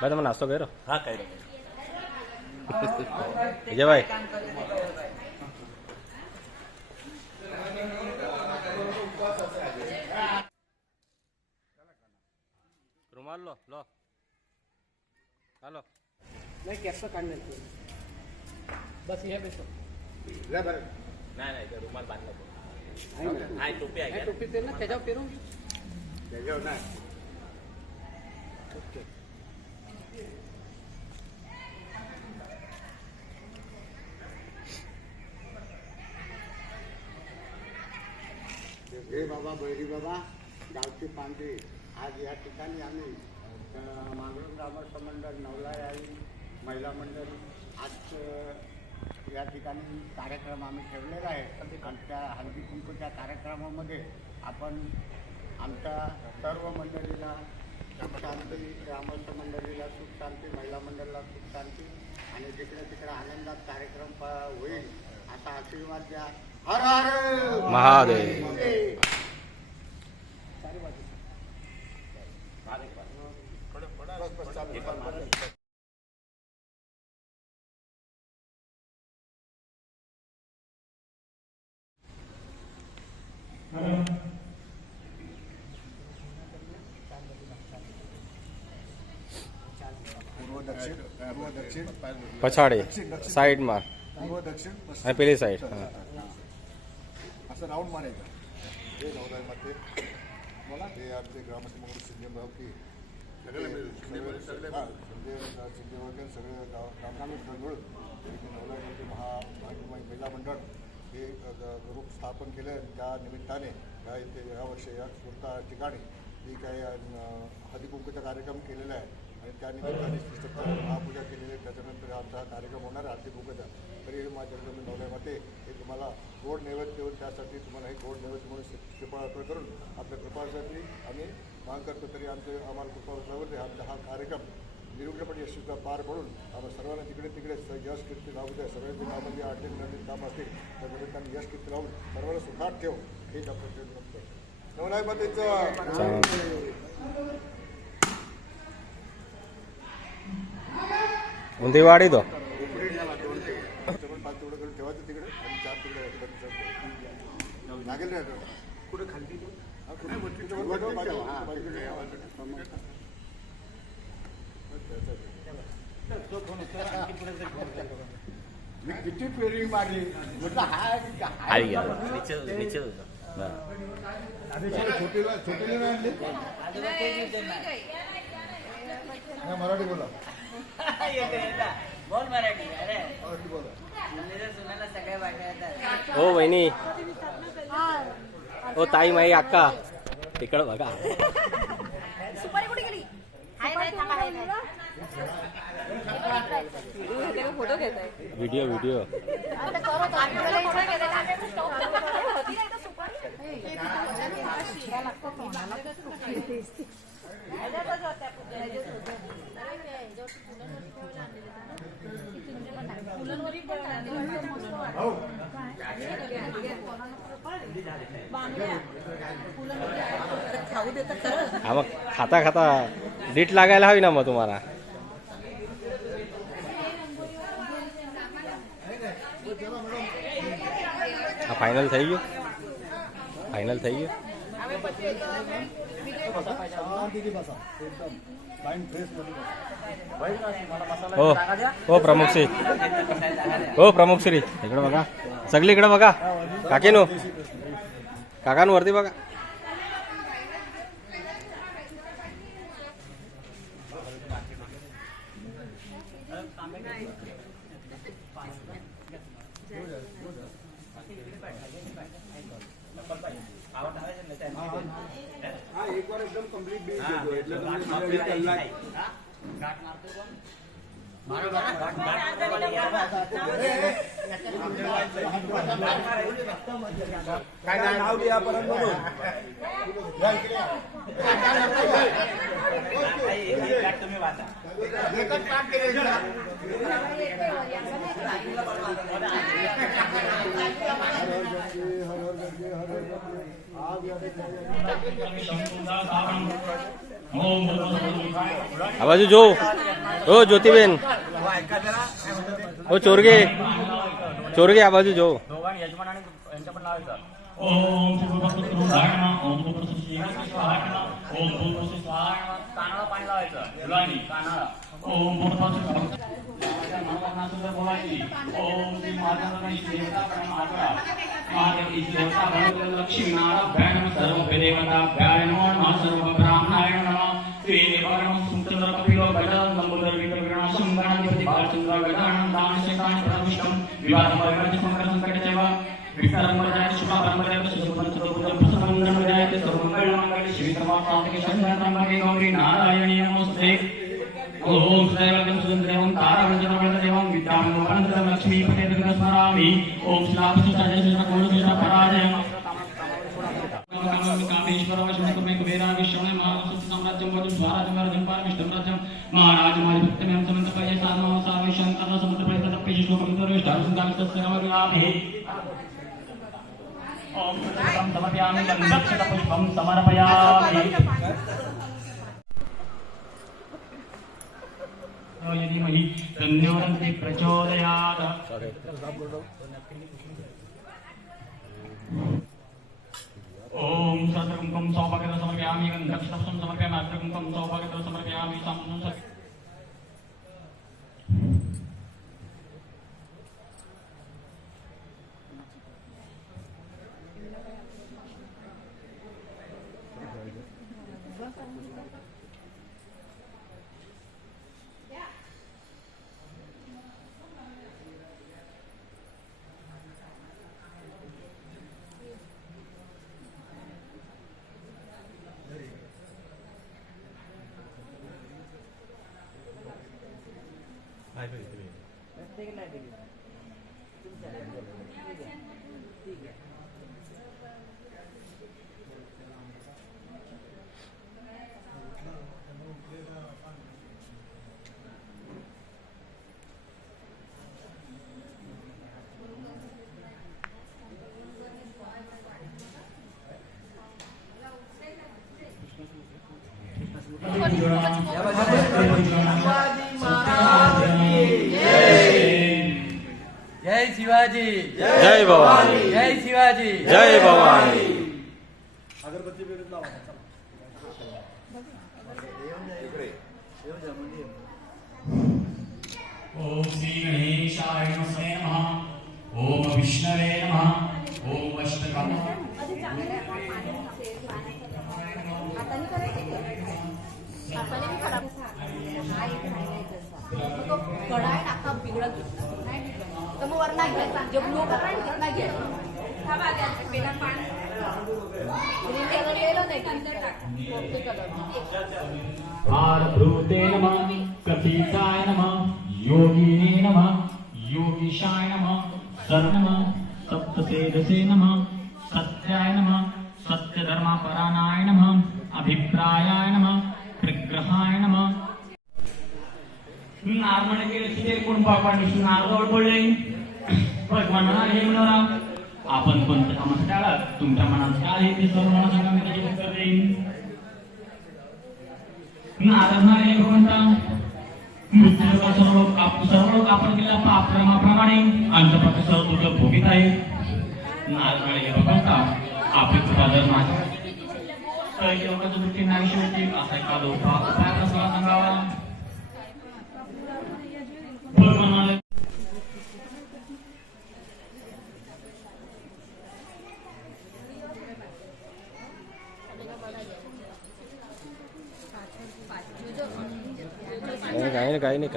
भाई तुम नाश्ता करो। हाँ कह रहे विजय भाई रुमाल लो लो हेलो नहीं कैसा काढणार बस ये बेसो नाही नाही ते रुमाल बांधला हाय टोपी आहे टोपी पे ना त्याच्यावर पेरून ना ओके हे बाबा बैरी बाबा गावची पांढरी आज या ठिकाणी आम्ही मांगरुळ ग्रामस्थ मंडळ नवलाई आई महिला मंडळ आज या ठिकाणी कार्यक्रम आम्ही ठेवलेला आहे आणि त्या हळदी कुंकूच्या कार्यक्रमामध्ये आपण आमच्या सर्व मंडळीला सुख शांती ग्रामस्थ मंडळीला सुख शांती महिला मंडळाला सुख शांती आणि जिकडे तिकडे आनंदात कार्यक्रम होईल असा आशीर्वाद द्या. हर हर महादेव. पूर्व दक्षिण पछाड़ी साइड में पूर्व दक्षिण पहली साइड असं राऊंड मारायचं हे नवदाईमध्ये मला हे आमचे ग्रामस्थ म्हणून सिंधेभाव की संजय शिंदे वगैरे सगळे ग्रामस्थ मिळून नवदाईमध्ये महिला मंडळ हे ग्रुप स्थापन केलं आणि त्या निमित्ताने या इथे यावर्षी या सुरता ठिकाणी ही काही हळदीकुंकूचा कार्यक्रम केलेला आहे आणि त्या निमित्ताने महापूजा केलेली आहे. त्याच्यानंतर आमचा हा कार्यक्रम होणार आहे हळदीकुंकूचा. तरी माझ्या नवऱ्यामध्ये हे तुम्हाला गोड नैवेद्य देऊन त्यासाठी तुम्हाला हे गोड नैवेद्य म्हणून कृपा अर्पण करून आपल्या कृपासाठी आम्ही माग करतो. तरी आम्हाला कृपा असल्यावर आमचा हा कार्यक्रम निर्विघ्नपणे यशस्वीचा पार पडून आम्हाला सर्वांना तिकडे यश कीर्ती लावू द्या. सगळ्यांचे कामं जे आठ नवीन कामं असतील त्यामध्ये त्यांनी यश कीर्ती लावून सर्वांना सुखात ठेव हेच आपण करतो. नवलाईमध्येचं उंदीवाडी तो पाच तुकडं करून ठेवायचं तिकडे आणि 4 तुकडे लागेल रे कुठे खाली मी किती फेरी मारली म्हटलं छोटीला मराठी बोला बोल मराठी. अरे बोला सुनायला सगळ्या बायका येतात. ओ वहिनी ओ ताई माई अक्का तिकडं बघा. सुपारी कुठे गेली? हाय नाही थांबा हाय नाही. फोटो घेताय व्हिडिओ आता करो तो आपल्याला फोटो घेताय आपल्याला स्टॉप होती नाही तर सुपारी शिरा लागतो कोणाला हा मग खाता खाता डीट लागायला हवी ना मग तुम्हाला. હા ફાઇનલ થઈ ગયું ओ प्रमुख श्री इकडे बघा सगळी इकडे बघा काकांवरती बघा. एक बार एकदम कंप्लीट बेस काय नाव लिहा परत एकच काम केलं આ બાજુ જો ઓ જ્યોતિબેન ઓ ચોરगे આ બાજુ જો ओम सुप्रभात ओम ओम कानाला पाणी लावायचं फुलांनी कानाला ओम बोलायची ओम श्री महादेवाची देवता परमात्मा महादेवी देवता लक्ष्मी नारायण सर्व देवता नमः सर्व ब्राह्मणाय नमः श्री देवानम सुंदर कपिलो गजानन नंबोदर विक्रम शंभराधिपति बालचंद्र गजानन दान शैतान प्रविष्टम विवाद परिवार संकट संकट सेवा विक्रमजाय शुभारंभय सुसंपन्न प्रसन्नमजाय सर्वमंगलमंगल श्री समाप्तांगे शंकरांगे गौरी नारायणी नमस्ते ओम श्रीराम सुंदरम तारावंजनवंदनदेवं विद्यामनोहरं लक्ष्मी पतेन्द्र स्मरामि ओम श्रीरामचंद्राय श्रीरामचंद्र पराजय कामेश्वर वशमेकमे कुबेरा विश्वमे महासुत साम्राज्यं वदु स्वराज्यं वरदं पारमिष्टं राज्यं महाराज मादिभक्तमें समन्तपय साधनो साविशं तथा समन्तपय श्लोकमितरो धारसुदांस्तस्य नमर्यामि ओम पुष्पं समर्पयामि गन्धक्षत पुष्पं समर्पयामि यदि महि तन्योरन्ति प्रचोदयात् ओम सर्वकुंकुम सौभाग्यं समर्पयामि गन्धक्षतं समर्पयामि अग्रकुंकुम सौभाग्यं समर्पयामि जय शिवाजी जय भवानी जय शिवाजी जय भवानी ओम श्री गणेशाय नमः ओम विष्णवे नमः ओम अष्टकम कढाई टाका बिघडत तर मग वरना घ्यायचा जे ब्लू कलर आहे तिथला घ्यायचा हा बागा पेला पाणी ग्रीन कलर गेलो नाही नंतर टाक कोणते कलर भारभृते नमः कपिताय नमः योगिने नमः योगीशाय नमः सर्वनमः सप्तसेदसे नमः सत्याय नमः सत्यधर्मपरायणाय नमः अभिप्रायाय नमः प्रग्रहाय नमः नारमणे गेले तिथे कोण बापान नारजवळ पडले भगवान म्हणाले हे म्हणा आपण कोणत्या कामासाठी आलात तुमच्या मनात काय आहे ते सर्व मला सांगा मी त्याचे उत्तर देईन नारद म्हणाले भगवंता मृत्यूचा सर्व लोक आपण केलेल्या पापक्रमाप्रमाणे अंतपात सर्व तुझं भोगीत आहे नारद म्हणाले हे भगवंता आपली कृपा जर माझ्या काही लोकांच्या दृष्टीने आयुष्य होतील असा एखादा उपाय कसला सांगावा काही नाही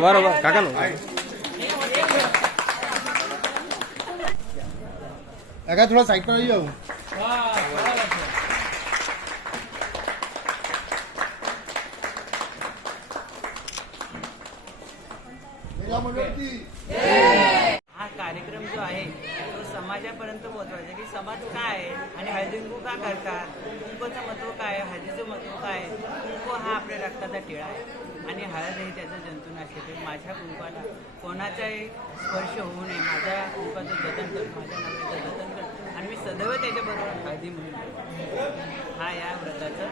बरोबर काका अगर थोड़ा साइड पर आइए महिला मंडळ की हा कार्यक्रम जो आहे तो समाजापर्यंत पोहोचवायचा की समाज काय आहे आणि हळदी कुंकू का करतात, कुंकूचं महत्त्व काय आहे, हळदीचं महत्त्व काय आहे. कुंकू हा आपल्या रक्ताचा टिळा आहे आणि हळद ही त्याचं जंतुनाशक आहे. माझ्या कुंकवाला कोणाचाही स्पर्श होऊ नये, माझ्या कुंकवाचं जतन कर, माझ्या नवऱ्याचं जतन कर आणि मी सदैव त्याच्याबरोबर हळदी म्हणून हा या व्रताचं.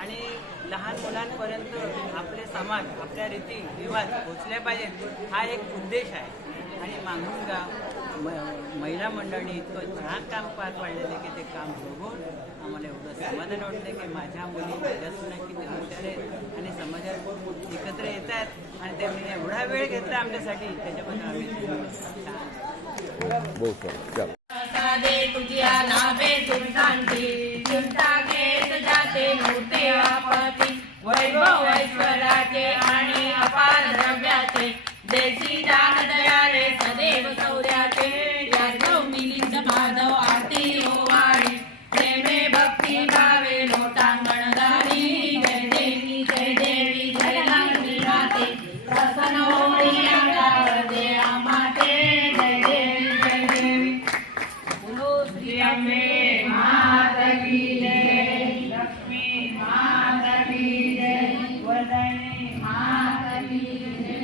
आणि लहान मुलांपर्यंत आपले समाज, आपल्या रीती रिवाज पोचले पाहिजेत हा एक उद्देश आहे. आणि मागून महिला मंडळाने इतकं छान काम पार पाडलेलं की ते काम बघून आम्हाला एवढं समाधान वाटलं की माझ्या मुली माझ्यासुद्धा किती हुशार आहेत आणि समाजात एकत्र येत आहेत आणि त्यांनी एवढा वेळ घेतला आमच्यासाठी, त्याच्याबद्दल आम्ही बहुत सारा सादे तुझ्या नावे तुझांची चिंता घेत जाते मूर्ती आपती, वैभव ऐश्वर्याचे आणि अपार द्रव्याचे, देशी दान दयाले सदैव शौर्याचे, यादव मिलिंद माधव आरती ओवाळी, प्रेमे भक्ती भावे लोटांगणदारी, जय देवी जय लक्ष्मी माते, प्रसन्न होई अंगावर दे आमाते, जय देवी बोलो श्री अम्बे माता की जय, लक्ष्मी माता की जय, वरदायिनी माता की जय.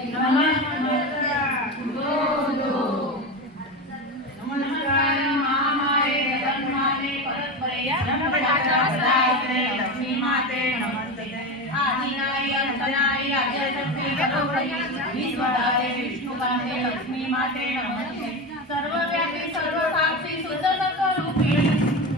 नमस्कार महामाये जगन्माते परस्परे लक्ष्मी माते नमस्ते. आदिनाय अंतनाय आद्यशक्ती करोडि विश्वदाते विष्णुकाते लक्ष्मी माते नमस्ते. सर्वव्यापी सर्वसाक्षी सुदर्शनरूपिणी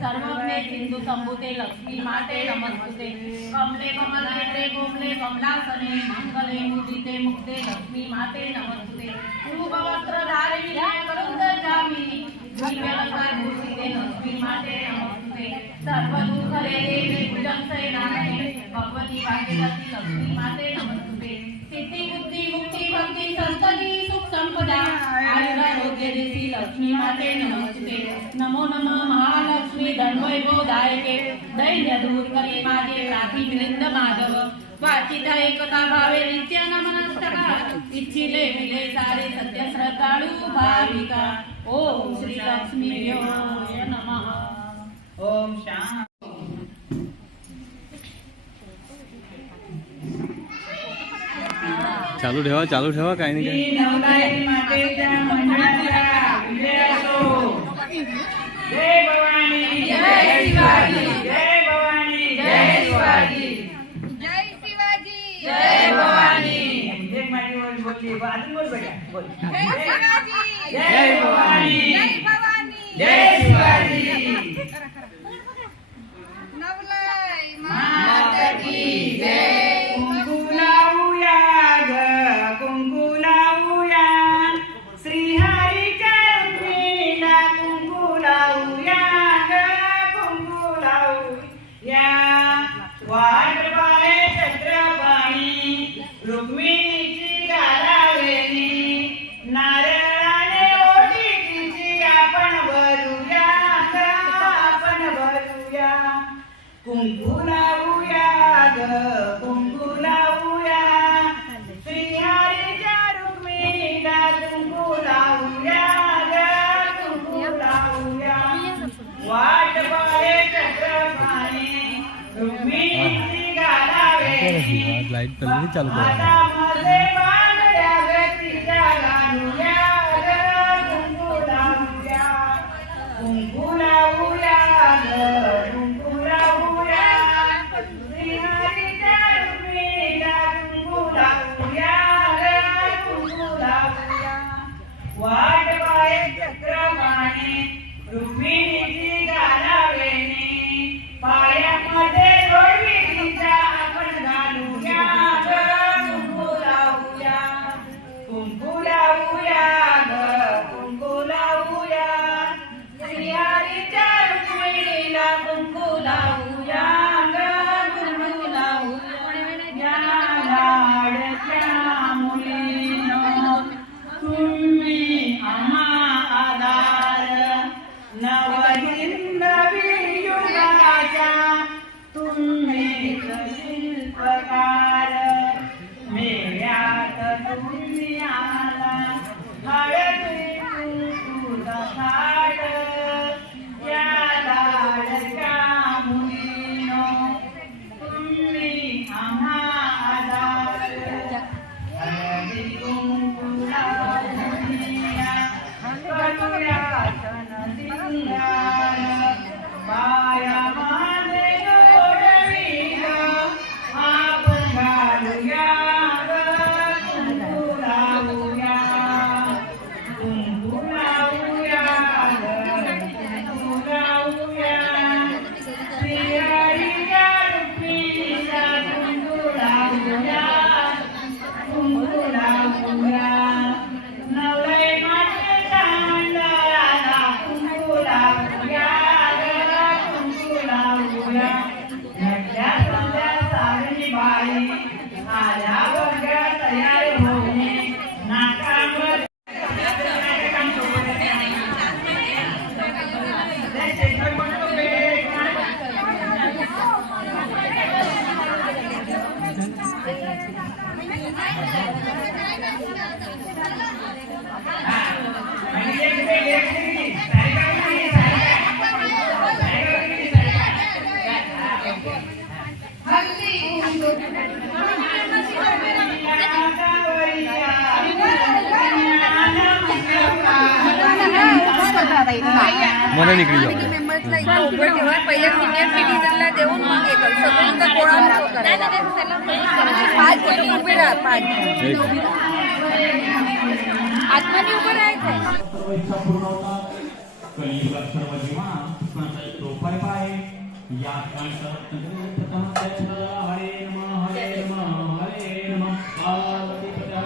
सर्वज्ञे सिंधु संभूते लक्ष्मी माते नमस्ते. कमले कमलनेत्रे कोमले कमलासने मंगले मुदिते मुक्ते लक्ष्मी माते नमस्ते. रूपवस्त्रधारिणी करुणजामिनी दिव्यलंकार भूषिते लक्ष्मी माते नमस्ते. सर्वदुःखले देवी भुजंगसेनाने भगवती भाग्यवती लक्ष्मी माते नमस्ते. सिद्धी बुद्धी मुक्ती भक्ती संतती सुख संपदा आयुरारोग्य देसी लक्ष्मी माते नमस्ते. नमो नमः महालक्ष्मी धनवैभवदायके, दैन्य दूर करे माझे प्रार्थी वृंद माधव, वाचिता एकता भावे नित्य नमनस्तका, इच्छिले मिले सारे सत्य श्रद्धाळू भाविका. ओम श्री लक्ष्मी नमः. ओम शांती. चालू ठेवा काही नाही काय. नवलाई मातेच्या मंडळाचा विजय असो. जय भवानी जय शिवाजी. जय भवानी जय शिवाजी. जय शिवाजी. जय भवानी. एक माझी बोलली अजून बोल बेटा बोल. जय शिवाजी. जय भवानी जय भवानी. जय शिवाजी. नवलाई माता की जय. कुंकू लावूया ग कुंकू लावूया, श्रीहरीच्या रुक्मिणीला कुंकू लावूया ग कुंकू लावूया. वाट पाहे छत्रपाणी रुक्मिणीची घालावेली, नारळाने ओटी तिची आपण भरूया ग आपण भरूया. कुंकू लावूया ग कुंकू लावूया, श्रीहरीच्या रुक्मिणीला कुंकू लावूया ग कुंकू लावूया. वाट पाहे चक्रपाणी रुक्मिणीची घालावेली, हातामध्ये बांगड्या ग तिच्या घालूया ग कुंकू लावूया. कुंकू लावूया ग कुंकू लावूया, श्रीहरीच्या रुक्मिणीला कुंकू लावूया ग कुंकू लावूया. वाट पाहे चक्रपाणी रुक्मिणीची घालावेणी, पायामध्ये जोडवी तिच्या आपण घालूया ग कुंकू लावूया. कुंकू लावूया ग कुंकू लावूया, श्रीहरीच्या रुक्मिणीला कुंकू लावूया ग कुंकू लावूया. लाडक्या मुलीनो तुम्ही आम्हा आधार, नवहिंदवी युगाचा तुम्ही शिल्पकार, मेळ्यात तुम्ही हळदी कुंकूचा थाट या लाडक्या मुलीनो तुम्ही आम्हा आधार हळदी कुंकूला मुलीया करूया सण सिंगार बाया माने गोडवीन आपण घालूया कुंकू लावूया कुंकू लावूया कुंकू लावूया प्रियाईच्या रुक्मिणीला कुंकू लावूया कुंकू लावूया नवई मातेच्या मंडळाला कुंकू लावूया कुंकू लावूया नटल्या संध्या सावली बाई आल्या वर्गा तयार होणे नाकावर મને નીકળી જાવ पहिले सिनियर सिटीजनला देऊन मग हे कर सगळ्यांचा गोळा नको करायला. 5 जण उभे राहा 5 आत्माने उभे राहायचं. सर्व इच्छा पूर्ण होतात. कलियुगात सर्व जीवांना कृष्णाचा एक उपाय आहे. या ठिकाणी सर्वप्रथम हरे नमः हरे नमः हरे नमः पार्वतीपतये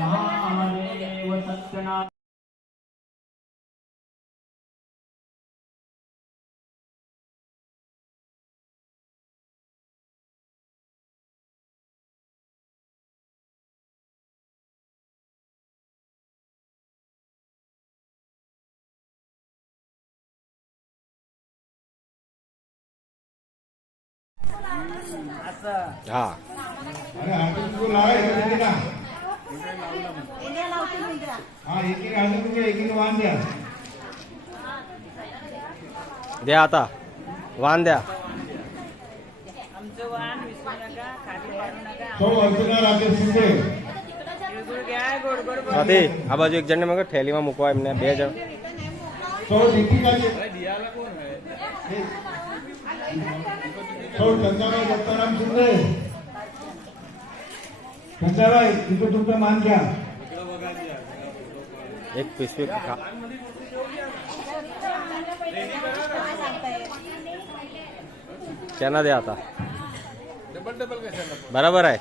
महादेव सत्यनारायण. हा अरे हळदी कुंकू लावायचं ना. हा एक एक हळदी कुंकू एक एक वाण द्या. द्या आता वाण द्या. आमचं वाण विसरू नका खाली मारू नका सौ अर्चना राकेश शिंदे. तिळगुळ घ्या गोड गोड बोला. સ્વાતિ આ બાજુ એક જણને મગર થેલીમાં મૂકવા એમને 2 જણ. सौ दीपिका सौ चंद्राबाई दत्ताराम शिंदे. चंद्राबाई तिथे तुमचा मान घ्या. एक पिशवी खा. चना द्या आता. बरोबर आहे.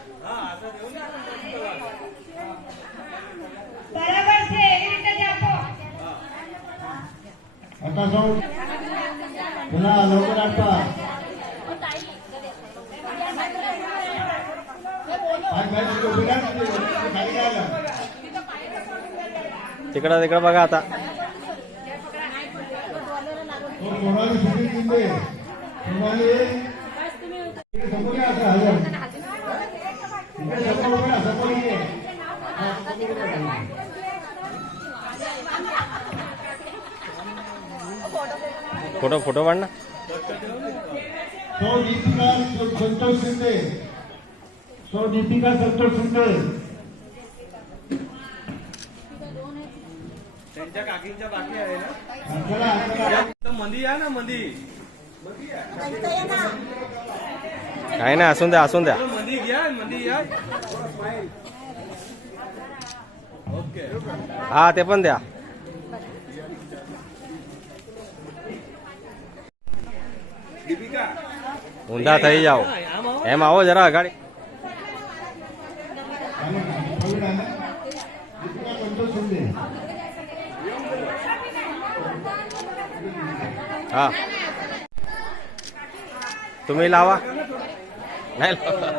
आता सौ पुन्हा लवकर आठवा. तिकडं तिकडं बघा आता. सोनाली सुनील शिंदे. सोनाली समोर या असं हजर. समोर उभे राहा, समोर ये. फोटो फोटो काढ ना. सौ दीपिका संतोष शिंदे. सौ दीपिका संतोष शिंदे. त्यांच्या काकींच्या बाकी आहे ना. चला चला. मंदी या ना मंदी काही नाही असून द्या असून द्या. मंदी घ्या मंदी या. ओके हा ते पण द्या. दीपिका ઊંધા થઈ જાઓ. એમ આવો જરા અગાડી. दीपिका संतोष शिंदे. हा तुम्ही लावा. नाही लावा.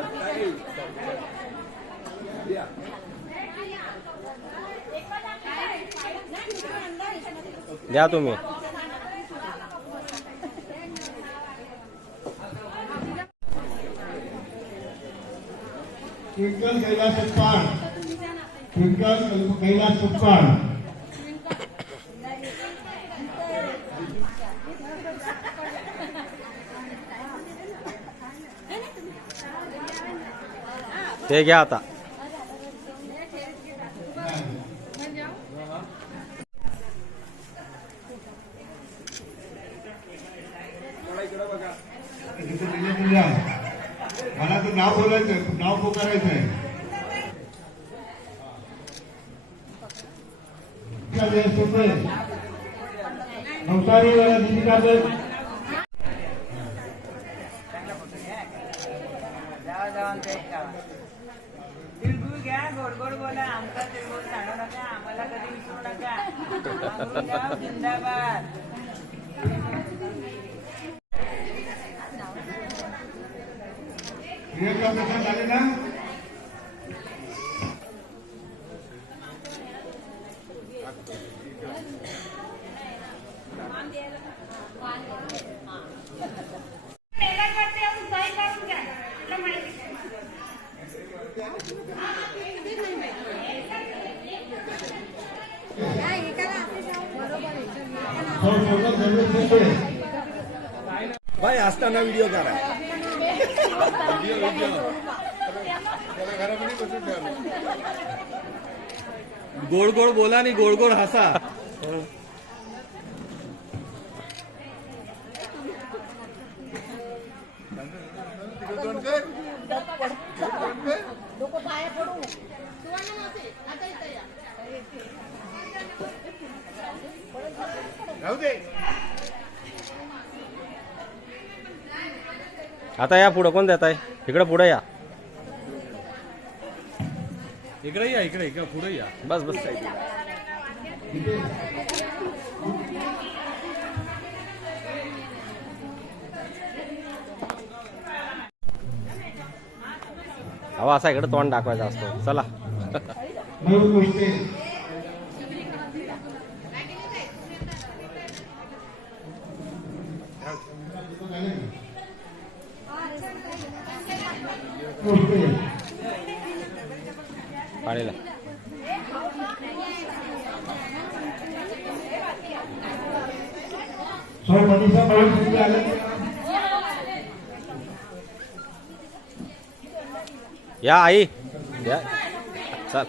द्या तुम्ही. ट्विंकल कैलास उत्पाड. ट्विंकल कैलास उत्पाड. ते घ्या आता. मला तर नाव बोलायचं, नाव पुकारायचं आहे. नवसारी तिळगुळ घ्या, गोड गोड बोला, आमचा तिळगुळ सांडू नका, आम्हाला कधी विसरू नका. अमृतगाव जिंदाबाद. प्रियंका प्रसाद झाले ना? भाई असताना व्हिडिओ करा. गोड गोड बोला आणि गोड गोड हसा. आता या पुढं कोण देत आहे? इकडं पुढे या. इकडे या, इकडे इकडे पुढे या. बस बस. हवा असा इकडे तोंड दाखवायचा असतो. चला. पाणीला या आई या. चल.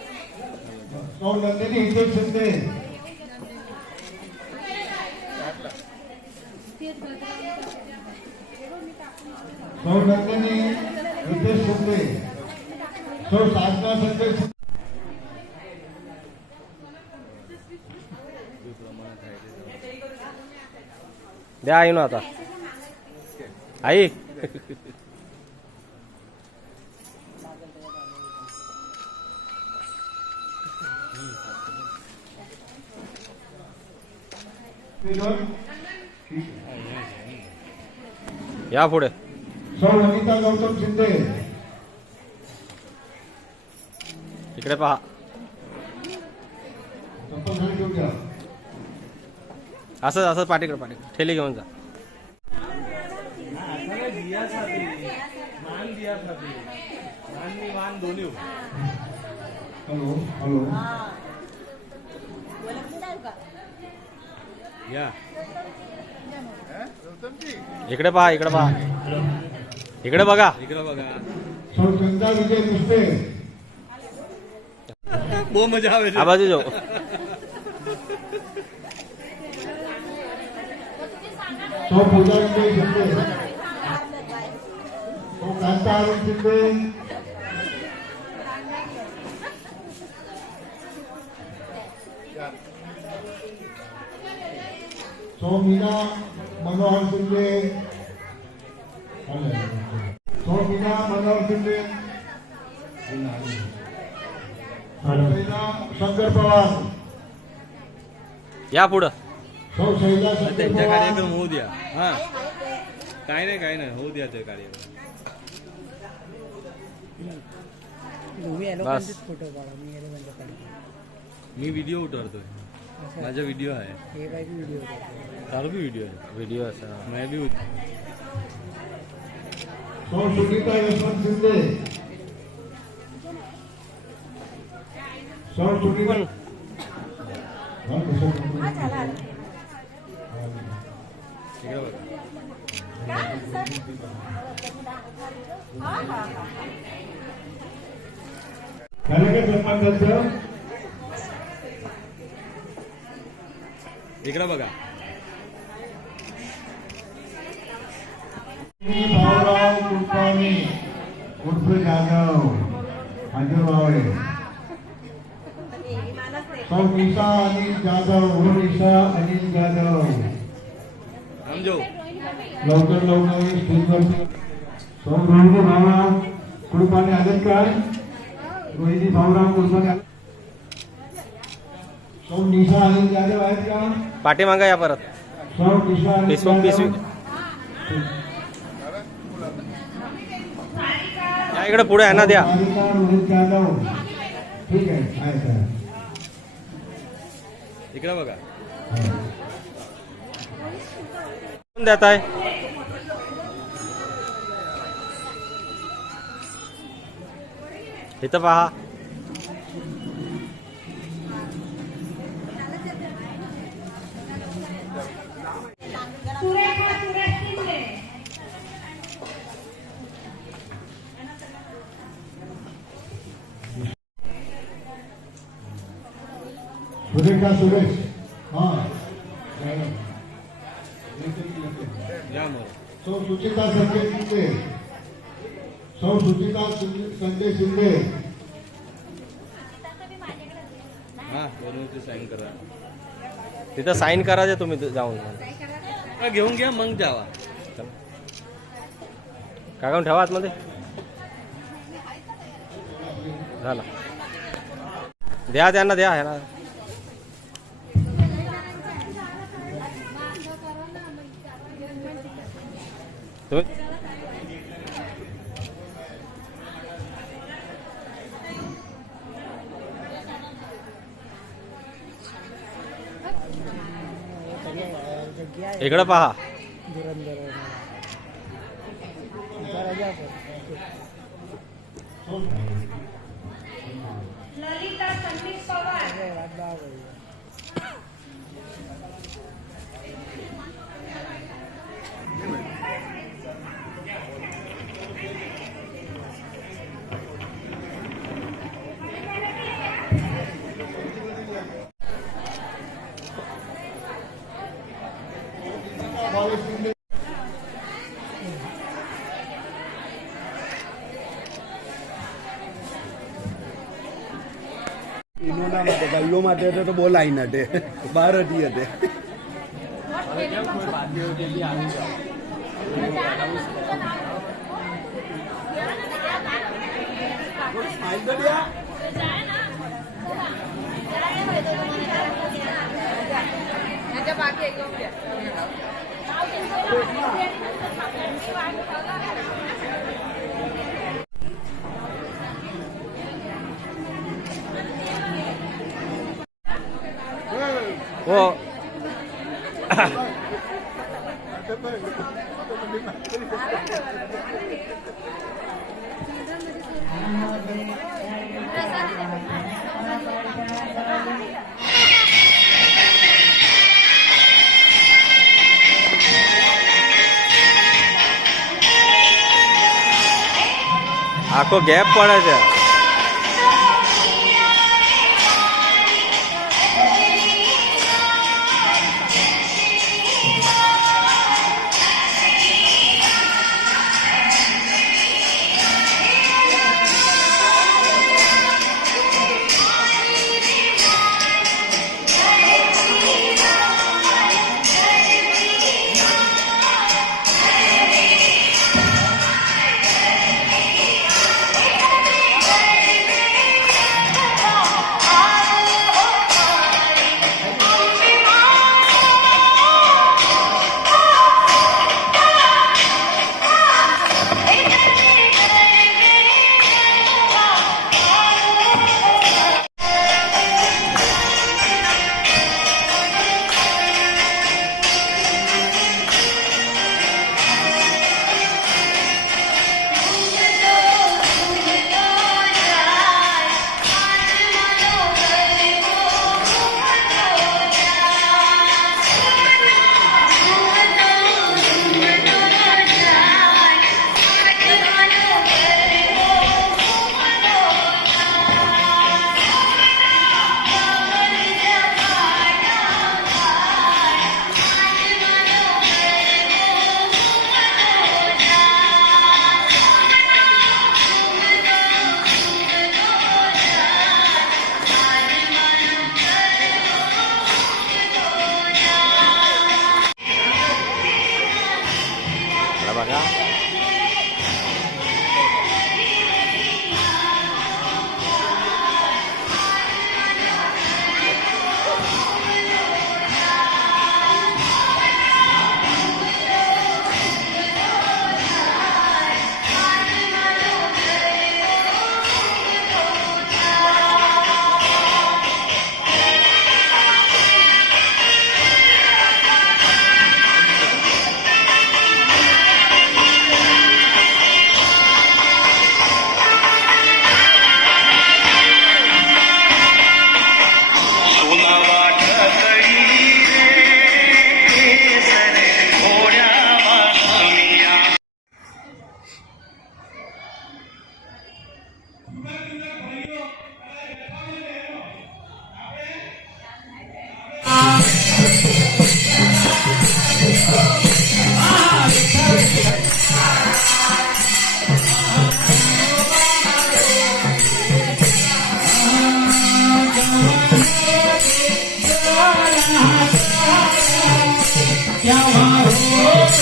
द्या आई ना आता. आई या पुढे. वनिता गौतम शिंदे इकडे पहा. असं असं पाठीकडे पाठीकडे ठेली घेऊन जा. हॅलो हॅलो या. इकडे पहा, इकडे पहा, इकडे बघा. इकडे बघा. संता विजय पुष्पे बहुत मजा आवे आ बाजू जाऊ. पूजा विजय शिंदे कांता अरुण शिंदे मीना मनोहर शिंदे मीना मनोहर शिंदे शंकर पवार या पुढं. त्यांच्या कार्यक्रम होऊ द्या. हा काय नाही होऊ द्या ते कार्यक्रम. बस. मी व्हिडिओ उतरतोय. माझा व्हिडिओ आहे. तारू भी व्हिडिओ आहे. व्हिडिओ असा मैं भी सुनीता यशवंत शिंदे सुनीता झालं का सरपंचाचं? इकडं बघा. भाऊराव कुलकर्णी उर्फ जाधव हजरभाव आहे. सौ निशा अनिल जाधव हो निशा अनिल जाधव समजो. लवकर लवकर स्टेजवर. सौ रोहिणी भाऊराव कुलकर्णी आलेत का? रोहिणी भाऊराव कुलकर्णी. सौ निशा अनिल जाधव आहेत का? पाठीमागा या परत. सौ निशा अनिल पिशवी या इकडे पुढे आहे ना द्या. रोहित जाधव ठीक आहे आहे. इकडं बघा. कोण देत आहे? इथं पहा. सुरेखा सुरेश हाँ या मग. सौ सुचिता संजय शिंदे. सौ सुचिता संजय शिंदे. हा वरूनची साईन करा. तिथं साईन करायचे तुम्ही जाऊन. घेऊन घ्या मग जावा. कागद ठेवा आतमध्ये. झाला. द्या त्यांना द्या. ह्याला तुम्ही इकडं पहा. ललिता संदीप पवार. इनोना માટે ભાઈઓ માટે તો બહુ લાઈન હટે બહાર હટી હટે. बाकी एकदम द्या. हो. આખો ગેપ પડે છે.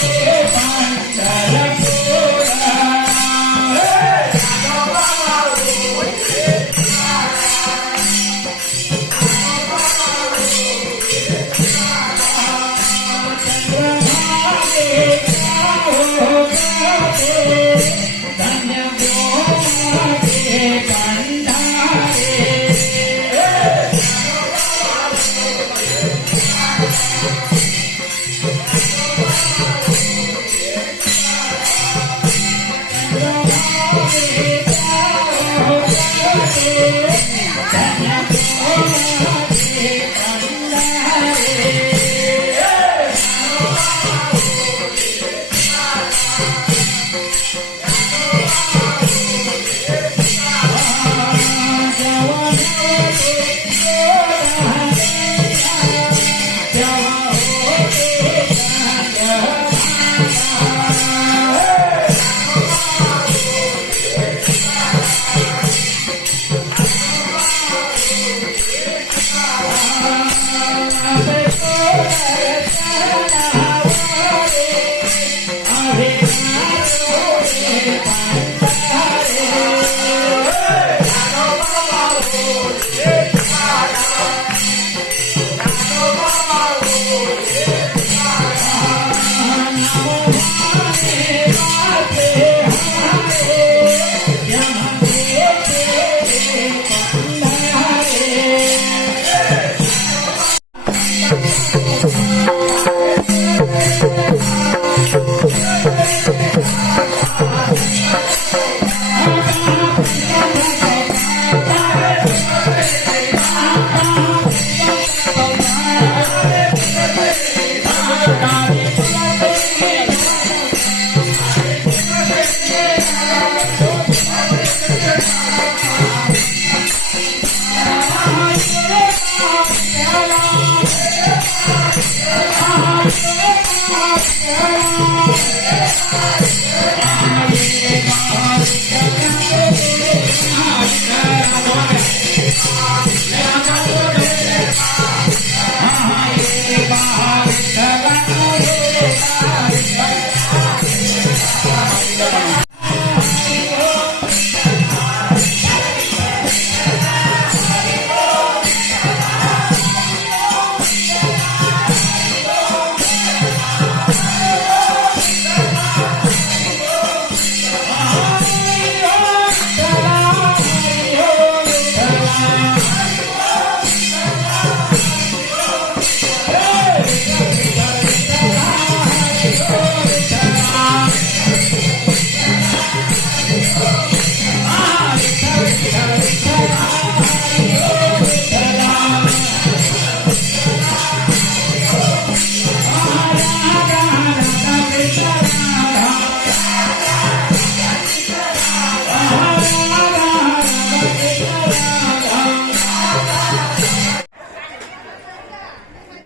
Yeah.